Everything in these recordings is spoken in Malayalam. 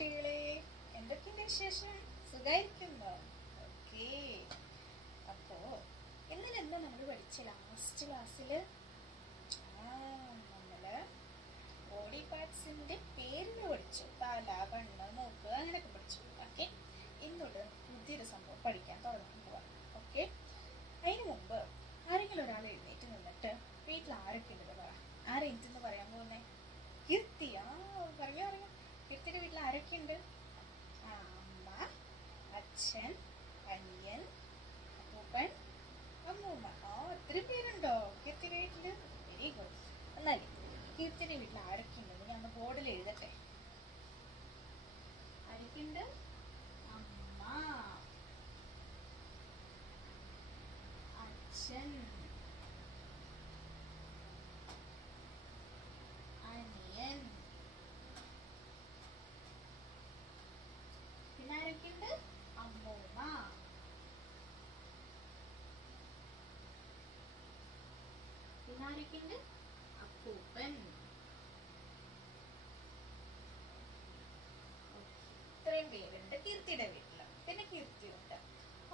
കുട്ടികളെ, എന്തൊക്കെയുണ്ട് വിശേഷം? സുഖായിരിക്കുന്നോ? ഓക്കേ. അപ്പോ ഇന്നലെ എന്താ നമ്മൾ പഠിച്ച ലാസ്റ്റ് ക്ലാസ്സിൽ? നമ്മള് ബോഡി പാർട്സിന്റെ പേരുകൾ പഠിച്ചു. തല, കണ്ണ്, മൂക്ക് അങ്ങനെയൊക്കെ പഠിച്ചു. ഓക്കെ. ഇന്നോട് പുതിയൊരു സംഭവം പഠിക്കാൻ തുടങ്ങാൻ പോവാം. ഓക്കെ. അതിന് മുമ്പ് ആരെങ്കിലും ഒരാൾ എഴുന്നേറ്റ് നിന്നിട്ട് വീട്ടിൽ ആരൊക്കെ ഉണ്ടെന്ന് പറ. ആരെഴുന്നേറ്റെന്ന് പറയാൻ പോകുന്നേ? കീർത്തി. പറഞ്ഞോ. കീർത്തിയുടെ വീട്ടിൽ ആരൊക്കെയുണ്ട്? അമ്മ, അച്ഛൻ, അനിയൻ, അപ്പൂപ്പൻ, അമ്മൂമ്മ. ഒത്തിരി പേരുണ്ടോ കീർത്തിയുടെ വീട്ടില്? Very good. എന്നാലേ കീർത്തിയുടെ വീട്ടിൽ ആരൊക്കെയുണ്ടെന്ന് ഞാൻ ബോർഡിൽ എഴുതട്ടെ. ആരൊക്കെയുണ്ട്? അമ്മ, അച്ഛൻ, അനിയൻ, പിന്നെ ആരൊക്കെയുണ്ട്? അമ്മൂമ്മ, പിന്നെ ആരൊക്കെയുണ്ട്? അപ്പൂപ്പൻ. ഇത്രയും പേരുണ്ട് കീർത്തിയുടെ വീട്ടില്. പിന്നെ കീർത്തിയുണ്ട്.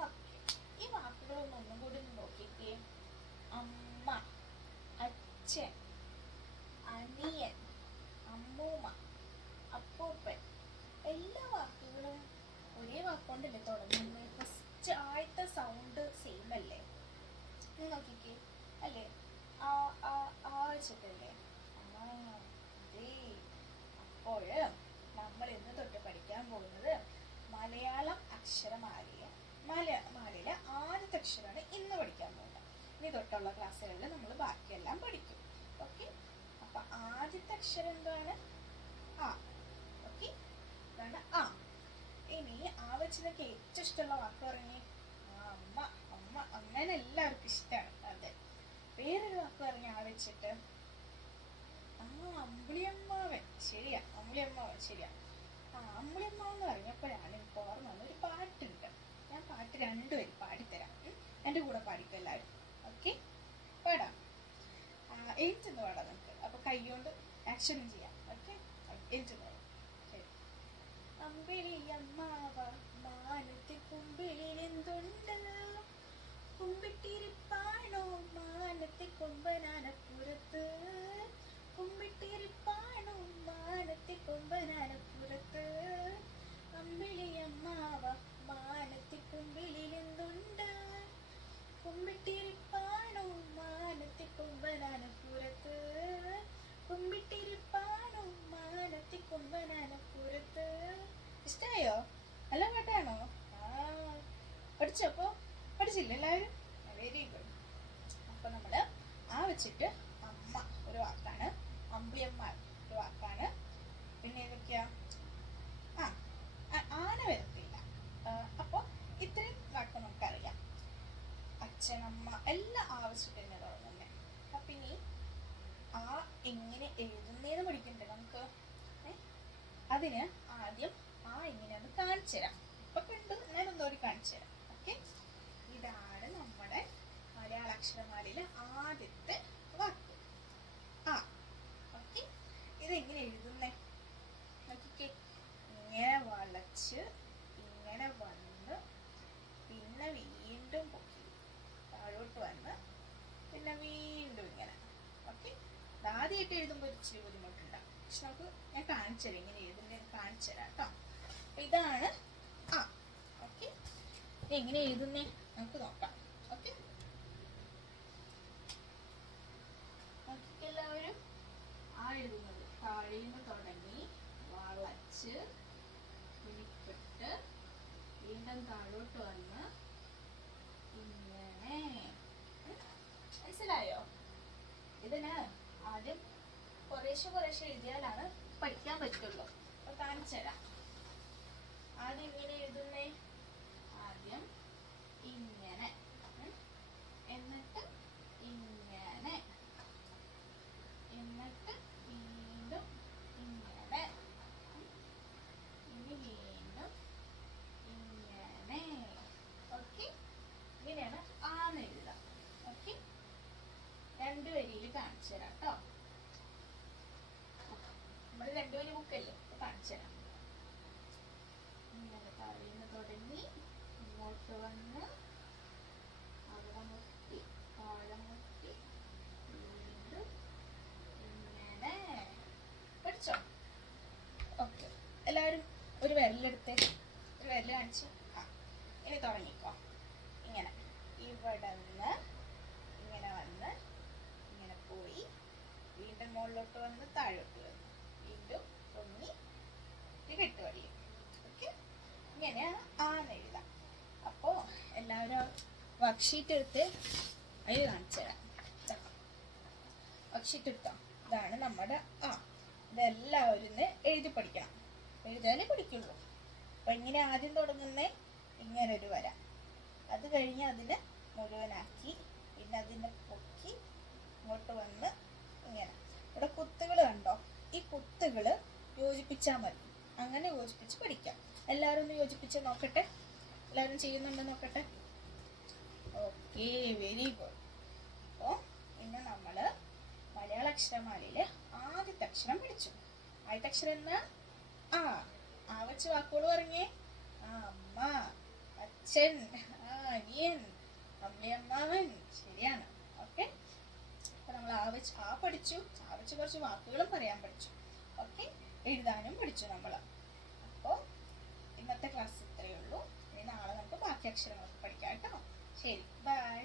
ഓക്കെ. ഈ വാക്കുകളൊന്നും കൂടി നോക്കിക്കേ. അമ്മ, അച്ഛൻ, അനിയൻ, അമ്മൂമ്മ, അപ്പൂപ്പൻ. എല്ലാ വാക്കുകളും ഒരേ വാക്കുകൊണ്ടല്ലേ തുടങ്ങുന്നത്? ഫസ്റ്റ് ആദ്യത്തെ സൗണ്ട് സെയിം അല്ലേ? നോക്കിക്കേ, അല്ലേ? വെച്ചിട്ടല്ലേ? അതെ. അപ്പോഴ് നമ്മൾ ഇന്ന് തൊട്ട് പഠിക്കാൻ പോകുന്നത് മലയാളം അക്ഷരമാലയിലെ ആദ്യത്തെ അക്ഷരമാണ് ഇന്ന് പഠിക്കാൻ പോകുന്നത്. ഇനി തൊട്ടുള്ള ക്ലാസ്സുകളിൽ നമ്മൾ ബാക്കിയെല്ലാം പഠിക്കും. ഓക്കെ. അപ്പൊ ആദ്യത്തെ അക്ഷരം എന്താണ്? ആ. ഓക്കെ. ഇതാണ് ആ. ഇനി ആ വെച്ചതൊക്കെ ഏറ്റവും ഇഷ്ടമുള്ള വാക്ക് പറഞ്ഞേ. അമ്മ. അങ്ങനെ എല്ലാവർക്കും ഇഷ്ടമാണ്. അതെ. വേറൊരു വാക്ക് പറഞ്ഞ ആ വെച്ചിട്ട്. അമ്പിളിയമ്മാവൻ. ശരിയാ, അമ്പിളിയമ്മാവൻ. ശരിയാ. അമ്പിളിയമ്മാവൻ എന്ന് പറഞ്ഞപ്പോഴാണ് എനിക്ക് ഓർമ്മ വന്ന ഒരു പാട്ടുണ്ട്. ഞാൻ പാട്ട് രണ്ടുപേരും പാടിത്തരാം. എൻ്റെ കൂടെ പാടിക്കും എല്ലാവരും. ഓക്കെ. പാടാം. എനിച്ചൊന്ന് പാടാം നമുക്ക്. അപ്പൊ കൈകൊണ്ട് ആക്ഷനും ചെയ്യാം. ഓക്കെ. എനിച്ചൊന്ന് പാടാം. ശരി. അമ്പിളിയമ്മാവ മാനത്തെ കുമ്പിളിൽ എന്തുണ്ട്? കുമ്പിട്ടിരിപ്പാണോ മാനത്തെ കൊമ്പനാനപ്പുറത്ത്? കുമ്പിട്ടിരിപ്പാണോ മാനത്തെ കൊമ്പനാനപ്പുറത്ത്? അമ്പിളിയമ്മാവ മാനത്തെ കുമ്പിളിൽ എന്തുണ്ട്? കുമ്പിട്ടിരിപ്പാണോ മാനത്തെ കൊമ്പനാനപ്പുറത്ത്? കുമ്പിട്ടിരിപ്പാണോ മാനത്തെ കൊമ്പനാനപ്പുറത്ത്? ഇഷ്ടായോ? നല്ല പാട്ടാണോ? പഠിച്ചപ്പോ? പഠിച്ചില്ല എല്ലാവരും? Very good. അപ്പൊ നമ്മള് ആ വെച്ചിട്ട് അമ്മ ഒരു വാക്കാണ്, അമ്പിളിയമ്മ ഒരു വാക്കാണ്. പിന്നെ ഏതൊക്കെയാ? ആന വരത്തില്ല. അപ്പൊ ഇത്രയും വാക്ക് നമുക്കറിയാം. അച്ഛനമ്മ എല്ലാം ആവശ്യത്തിന് തന്നെ തുടങ്ങുന്നേ. അപ്പൊ ഇനി ആ എങ്ങനെ എഴുതുന്നേന്ന് പഠിക്കണ്ടേ നമുക്ക്? അതിന് ആദ്യം ആ എങ്ങനെയാന്ന് കാണിച്ചു തരാം. ഇപ്പൊ കണ്ടു, ഞാൻ ഒന്നുകൂടി കാണിച്ചു തരാം. ഓക്കെ. ഇതാണ് നമ്മുടെ മലയാള അക്ഷരമാലയിലെ ആദ്യത്തെ വാക്ക് ആ. ഓക്കെ. ഇതെങ്ങനെ എഴുതുന്നേ നോക്കിക്കേ. ഇങ്ങനെ വളച്ച് ഇങ്ങനെ വന്ന് പിന്നെ വീണ്ടും പൊക്കി താഴോട്ട് വന്ന് പിന്നെ വീണ്ടും ഇങ്ങനെ. ഓക്കെ. ആദ്യമായിട്ട് എഴുതുമ്പോൾ ഇച്ചിരി ബുദ്ധിമുട്ടുണ്ടാകും. പക്ഷെ നമുക്ക് ഞാൻ കാണിച്ചു തരാം ഇങ്ങനെ എഴുതുന്നതെന്ന് കാണിച്ചു തരാം കേട്ടോ. അപ്പൊ ഇതാണ് ആ. ഓക്കെ. എങ്ങനെ എഴുതുന്നേ നമുക്ക് നോക്കാം. ഓക്കെ. എല്ലാവരും ആ എഴുതുന്നത് താഴേന്ന് തുടങ്ങി വളച്ച് കുനിപ്പെട്ട് വീണ്ടും താഴോട്ട് വന്ന് ഇങ്ങനെ. മനസ്സിലായോ? ഇതിന് ആദ്യം കുറേശ്ശെ എഴുതിയാലാണ് പഠിക്കാൻ പറ്റുള്ളൂ. അപ്പൊ കാണിച്ചു തരാം. ആദ്യം ഇങ്ങനെ എഴുതുന്നേ. ആദ്യം ഇങ്ങനെ, എന്നിട്ട് ഇങ്ങനെ, എന്നിട്ട് വീണ്ടും ഇങ്ങനെ, ഇനി വീണ്ടും ഇങ്ങനെ. ഓക്കെ. ഇങ്ങനെയാണ് ആന്ന് എഴുതാം. ഓക്കെ. രണ്ട് വരിയിൽ കാണിച്ചു തരാം കേട്ടോ. വന്ന് അവിടെ മുട്ടി താഴെ മുട്ടി വീണ്ടും ഇങ്ങനെ പഠിച്ചോ? ഓക്കെ, എല്ലാവരും ഒരു വിരലെടുത്ത് ഒരു വിരൽ കാണിച്ച്. ആ, ഇനി തുടങ്ങിക്കോ. ഇങ്ങനെ ഇവിടെ നിന്ന് ഇങ്ങനെ വന്ന് ഇങ്ങനെ പോയി വീണ്ടും മുകളിലോട്ട് വന്ന് താഴോട്ട് വന്നു വീണ്ടും പൊങ്ങി ഒരു കെട്ടുവഴി. ഓക്കെ, ഇങ്ങനെയാണ് ആന്ന് എഴുതാം. അപ്പോൾ എല്ലാവരും വർക്ക്ഷീറ്റ് എടുത്ത് അതിൽ കാണിച്ചു തരാം. വർക്ക്ഷീറ്റ് എടുത്തോ? ഇതാണ് നമ്മുടെ ആ. ഇതെല്ലാവരും എഴുതി പഠിക്കണം. എഴുതാനേ പഠിക്കുള്ളൂ. അപ്പം ഇങ്ങനെ ആദ്യം തുടങ്ങുന്നേ ഇങ്ങനൊരു വര, അത് കഴിഞ്ഞ് അതിനെ മുഴുവനാക്കി പിന്നെ അതിനെ പൊക്കി ഇങ്ങോട്ട് വന്ന് ഇങ്ങനെ. ഇവിടെ കുത്തുകൾ കണ്ടോ? ഈ കുത്തുകൾ യോജിപ്പിച്ചാൽ മതി. അങ്ങനെ യോജിപ്പിച്ച് പഠിക്കാം. എല്ലാവരും ഒന്ന് യോജിപ്പിച്ച് നോക്കട്ടെ. എല്ലാവരും ചെയ്യുന്നുണ്ട് നോക്കട്ടെ. Okay, very good. അപ്പോൾ ഇന്ന് നമ്മൾ മലയാള അക്ഷരമാലയിൽ ആദ്യത്തെ അക്ഷരം പഠിച്ചു. ആദ്യത്തെ അക്ഷരം എന്നാ? ആ. ആ വെച്ച് വാക്കുകൾ പറഞ്ഞേ. ആ, അമ്മ, അച്ഛൻ, ആ അനിയൻ, അമ്മയമ്മാവൻ. ശരിയാണ്. ഓക്കെ, അപ്പൊ നമ്മൾ ആ പഠിച്ചു. ആ വെച്ച് കുറച്ച് വാക്കുകളും പറയാൻ പഠിച്ചു. ഓക്കെ, എഴുതാനും പഠിച്ചു നമ്മൾ. അപ്പോൾ ഇന്നത്തെ ക്ലാസ് ഇത്രയേ ഉള്ളൂ. ഇനി നാളെ നമുക്ക് ബാക്കി അക്ഷരങ്ങളൊക്കെ പഠിക്കാം കേട്ടോ. ശരി, ബൈ.